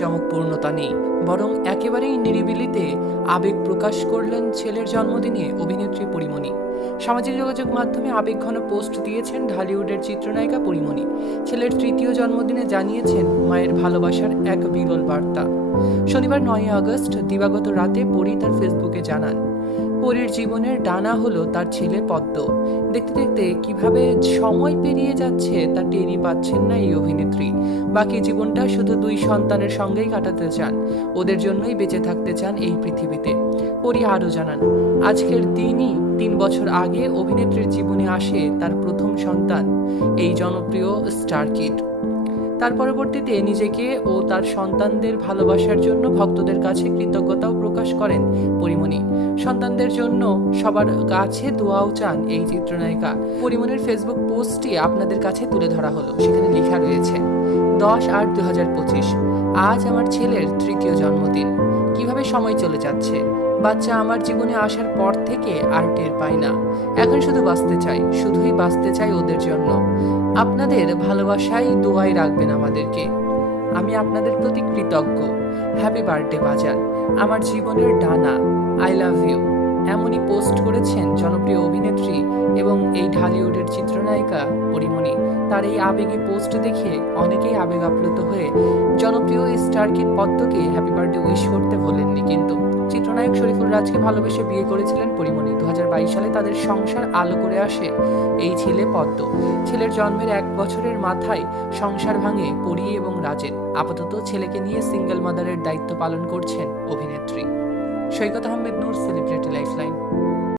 চমকপূর্ণতা নেই, বরং একেবারেই নিরিবিলিতে আবেগ প্রকাশ করলেন ছেলের জন্মদিনে অভিনেত্রী পরিমণি। সামাজিক যোগাযোগ মাধ্যমে আবেগঘন পোস্ট দিয়েছেন ঢালিউডের চিত্রনায়িকা পরিমণি। ছেলের তৃতীয় জন্মদিনে জানিয়েছেন মায়ের ভালোবাসার এক বিরল বার্তা। শনিবার নয় আগস্ট, দিবাগত রাতে পরি তার ফেসবুকে জানান, পরীর জীবনের ডানা হলো তার ছেলে পদ্ম। দেখতে দেখতে কীভাবে সময় পেরিয়ে যাচ্ছে তা টেরই পাচ্ছেন না এই অভিনেত্রী। বাকি জীবনটা শুধু দুই সন্তানের সঙ্গেই কাটাতে চান। ওদের জন্যই বেঁচে থাকতে চান এই পৃথিবীতে। পরি আরও জানান, আজকের দিনই তিন বছর আগে অভিনেত্রীর জীবনে আসে তার প্রথম সন্তান, এই জনপ্রিয় স্টার কিড। তার পরবর্তীতে নিজেকে ও তার সন্তানদের ভালোবাসার জন্য ভক্তদের কাছে কৃতজ্ঞতাও প্রকাশ করেন পরিমণি। সন্তানদের জন্য সবার কাছে দোয়াও চান এই চিত্রনায়িকা। পরিমণির ফেসবুক পোস্টটি আপনাদের কাছে তুলে ধরা হলো। সেখানে লেখা রয়েছে দশ আট দু হাজার পঁচিশ, আজ আমার ছেলের তৃতীয় জন্মদিন। কীভাবে সময় চলে যাচ্ছে? বাচ্চা আমার জীবনে আসার পর থেকে আর টের পাই না। এখন শুধু বাঁচতে চাই, শুধুই বাঁচতে চাই ওদের জন্য। আপনাদের ভালোবাসাই দোয়াই রাখবেন আমাদেরকে। আমি আপনাদের প্রতি কৃতজ্ঞ। হ্যাপি বার্থডে বাজার আমার জীবনের ডানা আই লাভ ইউ এই ঢালিউডের চিত্রনায়িকা পরিমণি। তার এই আবেগী পোস্ট দেখে অনেকেই আবেগ আপ্লুত হয়ে জনপ্রিয় স্টারকিট পদ্মকে হ্যাপি বার্থডে উইশ করতে বলেননি কিন্তু। চিত্রনায়ক শরীফুল রাজকে ভালোবেসে বিয়ে করেছিলেন পরিমণি। দু সালে তাদের সংসার আলো করে আসে এই ছেলে পদ্ম। ছেলের জন্মের এক বছরের মাথায় সংসার ভাঙে পরি এবং রাজের আপাতত ছেলেকে নিয়ে সিঙ্গেল মাদারের দায়িত্ব পালন করছেন অভিনেত্রী। Saikat Ahmed Noor celebrity lifeline